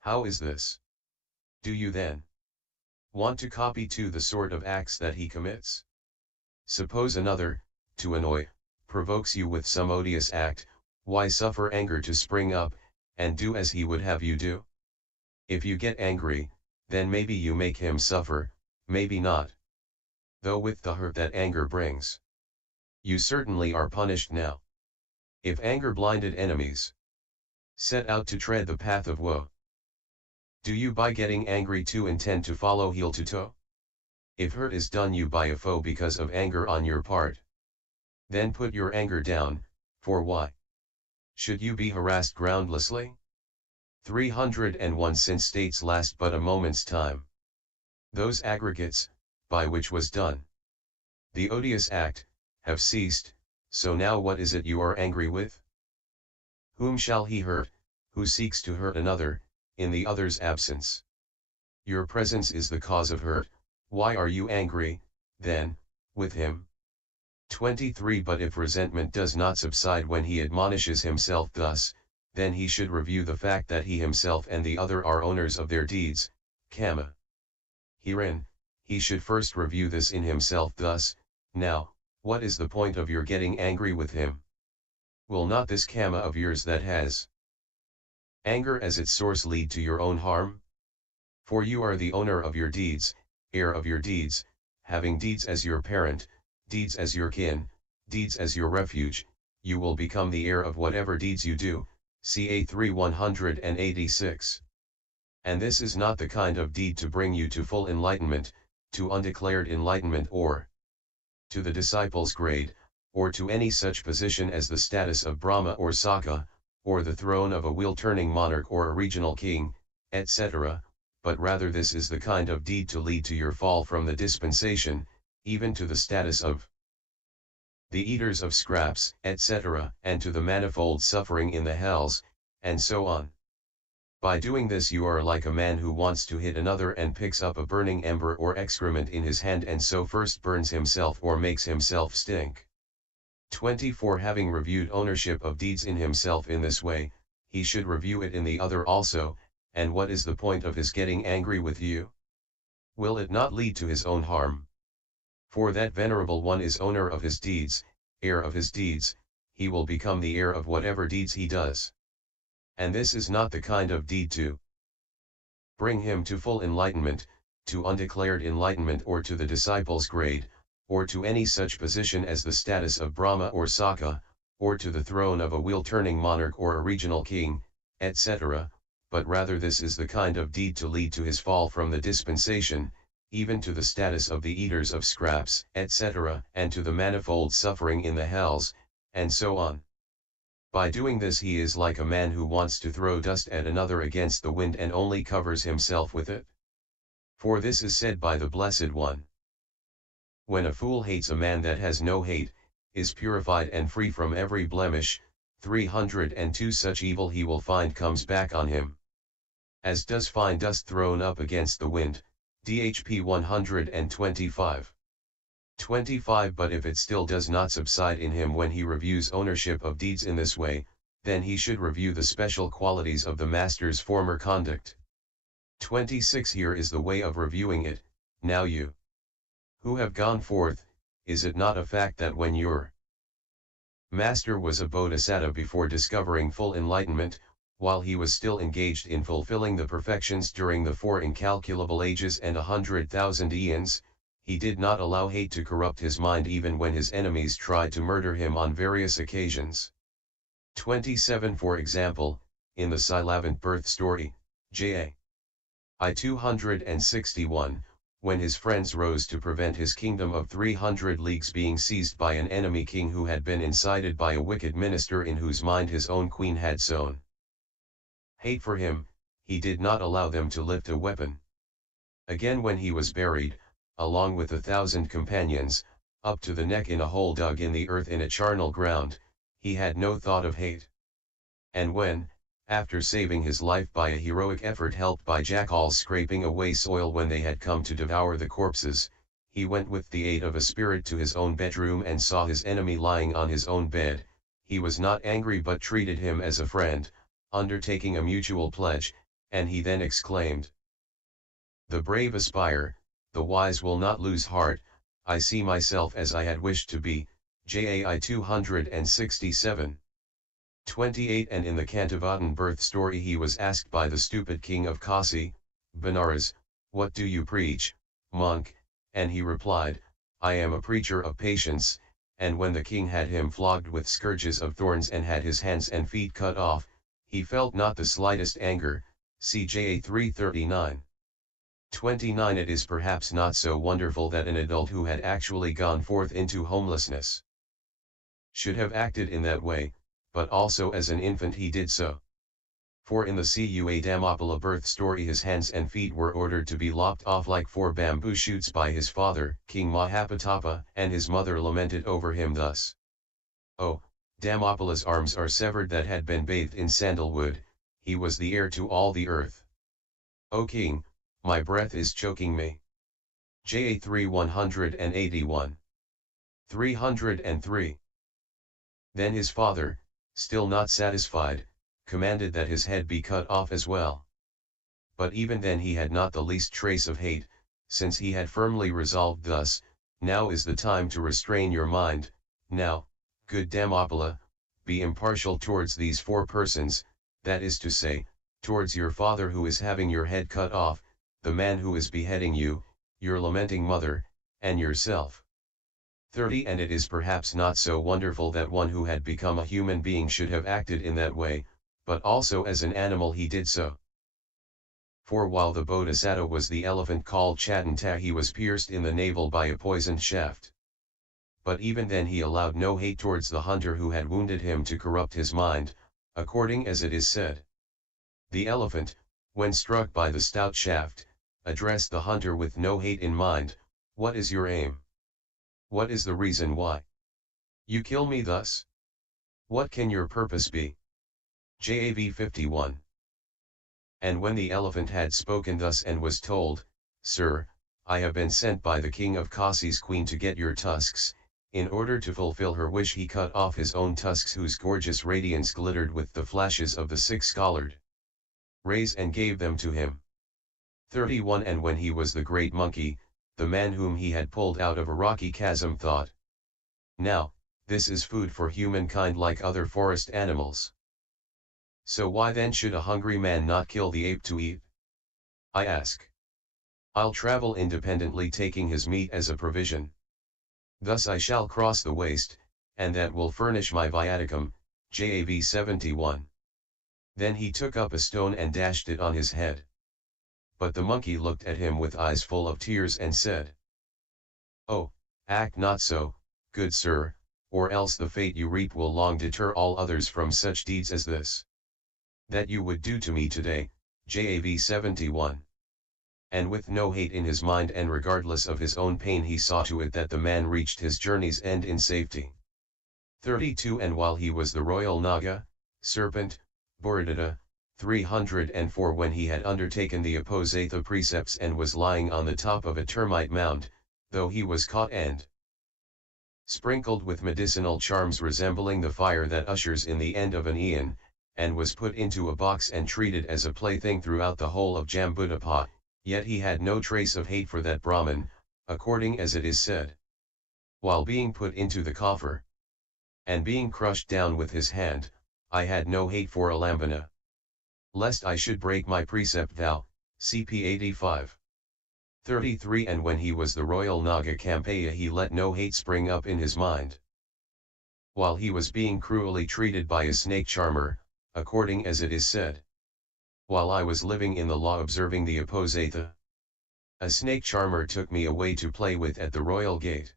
How is this? Do you then want to copy to the sort of acts that he commits? Suppose another, to annoy, provokes you with some odious act, why suffer anger to spring up, and do as he would have you do? If you get angry, then maybe you make him suffer, maybe not. Though with the hurt that anger brings, you certainly are punished now. If anger blinded enemies set out to tread the path of woe, do you by getting angry too intend to follow heel to toe? If hurt is done you by a foe because of anger on your part, then put your anger down, for why should you be harassed groundlessly? 301 Since states last but a moment's time, those aggregates, by which was done the odious act, have ceased, so now what is it you are angry with? Whom shall he hurt, who seeks to hurt another, in the other's absence? Your presence is the cause of hurt, why are you angry, then, with him? 23 But if resentment does not subside when he admonishes himself thus, then he should review the fact that he himself and the other are owners of their deeds, kamma. Herein, he should first review this in himself thus, now, what is the point of your getting angry with him? Will not this kamma of yours that has anger as its source lead to your own harm? For you are the owner of your deeds, heir of your deeds, having deeds as your parent, deeds as your kin, deeds as your refuge, you will become the heir of whatever deeds you do, ca 3186. And this is not the kind of deed to bring you to full enlightenment, to undeclared enlightenment or to the disciple's grade, or to any such position as the status of Brahma or Sakka, or the throne of a wheel-turning monarch or a regional king, etc., but rather this is the kind of deed to lead to your fall from the dispensation, even to the status of the eaters of scraps, etc., and to the manifold suffering in the hells, and so on. By doing this you are like a man who wants to hit another and picks up a burning ember or excrement in his hand and so first burns himself or makes himself stink. 24 Having reviewed ownership of deeds in himself in this way, he should review it in the other also, and what is the point of his getting angry with you? Will it not lead to his own harm? For that venerable one is owner of his deeds, heir of his deeds, he will become the heir of whatever deeds he does. And this is not the kind of deed to bring him to full enlightenment, to undeclared enlightenment or to the disciple's grade, or to any such position as the status of Brahma or Sakka, or to the throne of a wheel-turning monarch or a regional king, etc., but rather this is the kind of deed to lead to his fall from the dispensation, even to the status of the eaters of scraps, etc., and to the manifold suffering in the hells, and so on. By doing this he is like a man who wants to throw dust at another against the wind and only covers himself with it. For this is said by the Blessed One. When a fool hates a man that has no hate, is purified and free from every blemish, 302 Such evil he will find comes back on him, as does fine dust thrown up against the wind, dhp 125. 25 But if it still does not subside in him when he reviews ownership of deeds in this way, then he should review the special qualities of the master's former conduct. 26 Here is the way of reviewing it. Now you who have gone forth, is it not a fact that when your master was a bodhisattva before discovering full enlightenment, while he was still engaged in fulfilling the perfections during the 4 incalculable ages and 100,000 eons, he did not allow hate to corrupt his mind even when his enemies tried to murder him on various occasions. 27 For example, in the Silavant birth story, J.A. I 261, when his friends rose to prevent his kingdom of 300 leagues being seized by an enemy king who had been incited by a wicked minister in whose mind his own queen had sown hate for him, he did not allow them to lift a weapon. Again when he was buried, along with 1,000 companions, up to the neck in a hole dug in the earth in a charnel ground, he had no thought of hate. And when, after saving his life by a heroic effort helped by jackals scraping away soil when they had come to devour the corpses, he went with the aid of a spirit to his own bedroom and saw his enemy lying on his own bed, he was not angry but treated him as a friend, undertaking a mutual pledge, and he then exclaimed, "The brave aspire, the wise will not lose heart, I see myself as I had wished to be." JAI 267. 28. And in the Kantavadan birth story he was asked by the stupid king of Kasi, Benares, "What do you preach, monk?" And he replied, "I am a preacher of patience." And when the king had him flogged with scourges of thorns and had his hands and feet cut off, he felt not the slightest anger. CJA 339. 29. It is perhaps not so wonderful that an adult who had actually gone forth into homelessness should have acted in that way, but also as an infant he did so. For in the Cua Dhammapola birth story his hands and feet were ordered to be lopped off like 4 bamboo shoots by his father, King Mahapatapa, and his mother lamented over him thus: "Oh, Dhammapola's arms are severed that had been bathed in sandalwood, he was the heir to all the earth. O king, my breath is choking me." JA 3 181. 303. Then his father, still not satisfied, commanded that his head be cut off as well. But even then he had not the least trace of hate, since he had firmly resolved thus: "Now is the time to restrain your mind. Now, good Dhammapola, be impartial towards these 4 persons, that is to say, towards your father who is having your head cut off, the man who is beheading you, your lamenting mother, and yourself." 30. And it is perhaps not so wonderful that one who had become a human being should have acted in that way, but also as an animal he did so. For while the Bodhisattva was the elephant called Chatanta, he was pierced in the navel by a poisoned shaft. But even then he allowed no hate towards the hunter who had wounded him to corrupt his mind, according as it is said. The elephant, when struck by the stout shaft, addressed the hunter with no hate in mind: "What is your aim? What is the reason why you kill me thus? What can your purpose be?" JAV 51. And when the elephant had spoken thus and was told, "Sir, I have been sent by the king of Kasi's queen to get your tusks," in order to fulfill her wish he cut off his own tusks whose gorgeous radiance glittered with the flashes of the 6 colored rays and gave them to him. 31. And when he was the great monkey, the man whom he had pulled out of a rocky chasm thought, "Now, this is food for humankind like other forest animals. So why then should a hungry man not kill the ape to eat? I ask. I'll travel independently taking his meat as a provision. Thus I shall cross the waste, and that will furnish my viaticum." JAV 71. Then he took up a stone and dashed it on his head. But the monkey looked at him with eyes full of tears and said, "Oh, act not so, good sir, or else the fate you reap will long deter all others from such deeds as this that you would do to me today." JAV 71. And with no hate in his mind and regardless of his own pain he saw to it that the man reached his journey's end in safety. 32. And while he was the royal Naga, serpent, Buddhista, 304, when he had undertaken the Aposatha precepts and was lying on the top of a termite mound, though he was caught and sprinkled with medicinal charms resembling the fire that ushers in the end of an eon, and was put into a box and treated as a plaything throughout the whole of Jambudapa, yet he had no trace of hate for that Brahman, according as it is said. While being put into the coffer, and being crushed down with his hand, I had no hate for Alambana, lest I should break my precept thou, CP 85. 33. And when he was the royal Naga Kampaya he let no hate spring up in his mind. While he was being cruelly treated by a snake charmer, according as it is said, while I was living in the law observing the Aposatha, a snake charmer took me away to play with at the royal gate.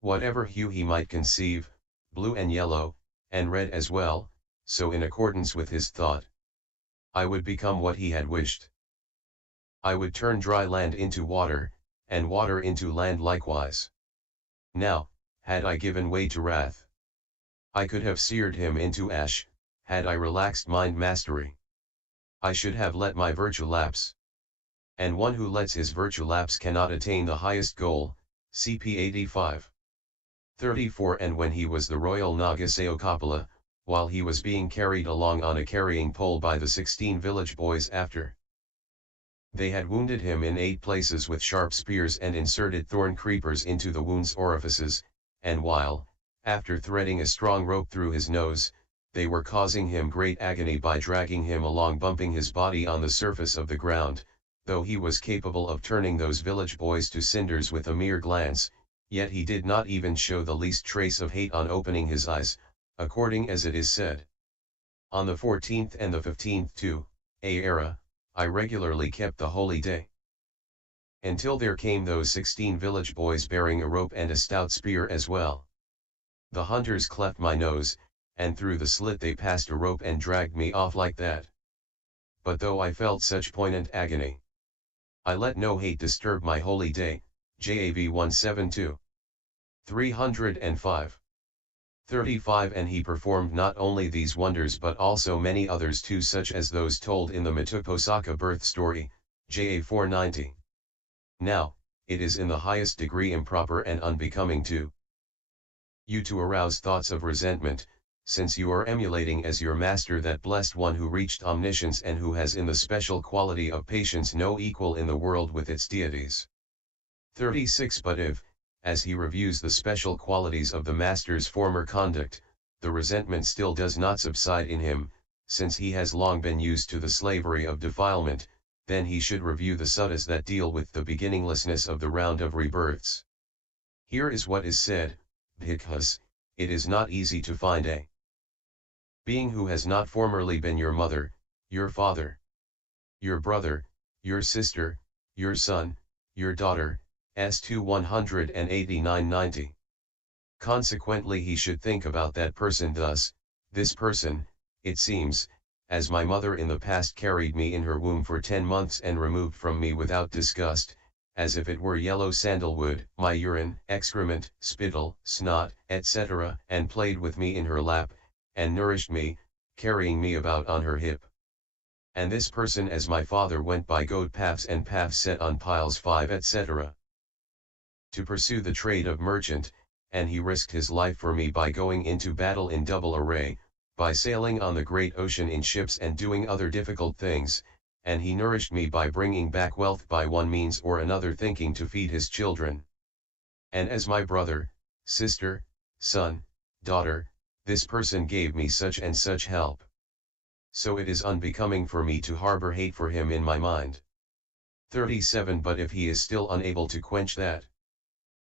Whatever hue he might conceive, blue and yellow, and red as well, so in accordance with his thought, I would become what he had wished. I would turn dry land into water, and water into land likewise. Now, had I given way to wrath, I could have seared him into ash. Had I relaxed mind mastery, I should have let my virtue lapse. And one who lets his virtue lapse cannot attain the highest goal, CP 85. 34. And when he was the royal Naga Sayokapala, while he was being carried along on a carrying pole by the 16 village boys after they had wounded him in 8 places with sharp spears and inserted thorn creepers into the wound's orifices, and while, after threading a strong rope through his nose, they were causing him great agony by dragging him along, bumping his body on the surface of the ground, though he was capable of turning those village boys to cinders with a mere glance, yet he did not even show the least trace of hate on opening his eyes, according as it is said. On the 14th and the 15th to Herein, I regularly kept the holy day. Until there came those 16 village boys bearing a rope and a stout spear as well. The hunters cleft my nose, and through the slit they passed a rope and dragged me off like that. But though I felt such poignant agony, I let no hate disturb my holy day. JAV 172. 305. 35. And he performed not only these wonders but also many others too, such as those told in the Matupo Sakka birth story, JA 490. Now, it is in the highest degree improper and unbecoming to you to arouse thoughts of resentment, since you are emulating as your master that blessed one who reached omniscience and who has in the special quality of patience no equal in the world with its deities. 36. But if, as he reviews the special qualities of the master's former conduct, the resentment still does not subside in him, since he has long been used to the slavery of defilement, then he should review the suttas that deal with the beginninglessness of the round of rebirths. Here is what is said, because it is not easy to find a being who has not formerly been your mother, your father, your brother, your sister, your son, your daughter, S2 189-90. Consequently he should think about that person thus: this person, it seems, as my mother in the past carried me in her womb for 10 months and removed from me without disgust, as if it were yellow sandalwood, my urine, excrement, spittle, snot, etc., and played with me in her lap, and nourished me, carrying me about on her hip. And this person as my father went by goat paths and paths set on piles 5, etc., to pursue the trade of merchant, and he risked his life for me by going into battle in double array, by sailing on the great ocean in ships and doing other difficult things, and he nourished me by bringing back wealth by one means or another, thinking to feed his children. And as my brother, sister, son, daughter, this person gave me such and such help. So it is unbecoming for me to harbor hate for him in my mind. 37. But if he is still unable to quench that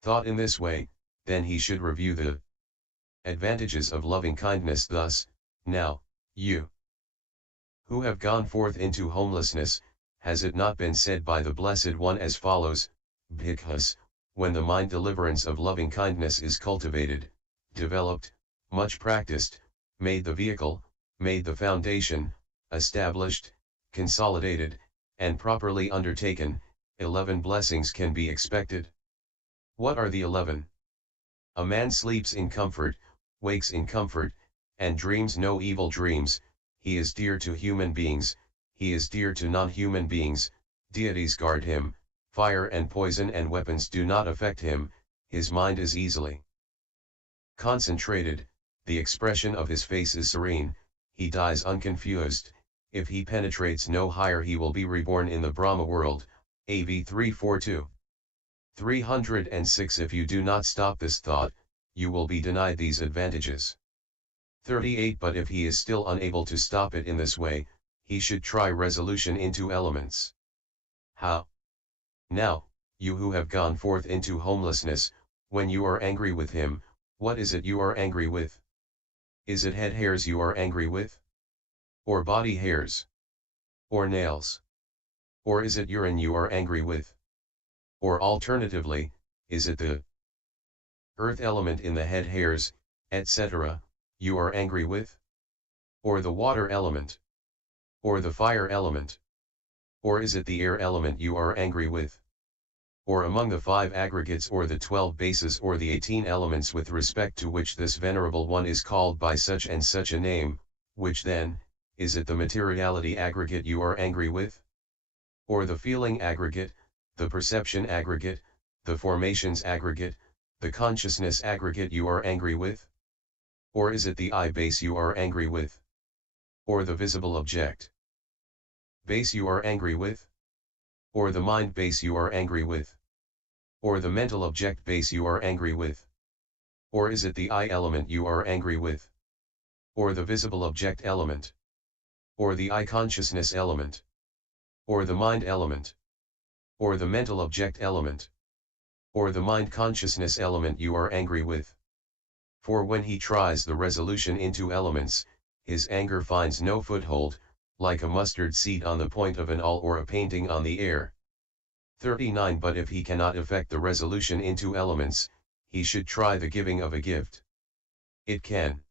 thought in this way, then he should review the advantages of loving kindness thus: now, you who have gone forth into homelessness, has it not been said by the Blessed One as follows: because, when the mind deliverance of loving kindness is cultivated, developed, much practiced, made the vehicle, made the foundation, established, consolidated, and properly undertaken, 11 blessings can be expected. What are the 11? A man sleeps in comfort, wakes in comfort, and dreams no evil dreams. He is dear to human beings, he is dear to non-human beings, deities guard him, fire and poison and weapons do not affect him, his mind is easily concentrated, the expression of his face is serene, he dies unconfused. If he penetrates no higher he will be reborn in the Brahma world. AV 342. 306. If you do not stop this thought, you will be denied these advantages. 38. But if he is still unable to stop it in this way, he should try resolution into elements. How? Now, you who have gone forth into homelessness, when you are angry with him, what is it you are angry with? Is it head hairs you are angry with? Or body hairs? Or nails? Or is it urine you are angry with? Or alternatively, is it the earth element in the head hairs, etc., you are angry with? Or the water element? Or the fire element? Or is it the air element you are angry with? Or among the 5 aggregates or the 12 bases or the 18 elements with respect to which this venerable one is called by such and such a name, which then, is it the materiality aggregate you are angry with? Or the feeling aggregate, the perception aggregate, the formations aggregate, the consciousness aggregate you are angry with? Or is it the I base you are angry with? Or the visible object base you are angry with? Or the mind base you are angry with? Or the mental object base you are angry with? Or is it the I element you are angry with? Or the visible object element? Or the I consciousness element? Or the mind element? Or the mental object element? Or the mind consciousness element you are angry with? For when he tries the resolution into elements, his anger finds no foothold, like a mustard seed on the point of an awl or a painting on the air. 39 But if he cannot effect the resolution into elements, he should try the giving of a gift. It can.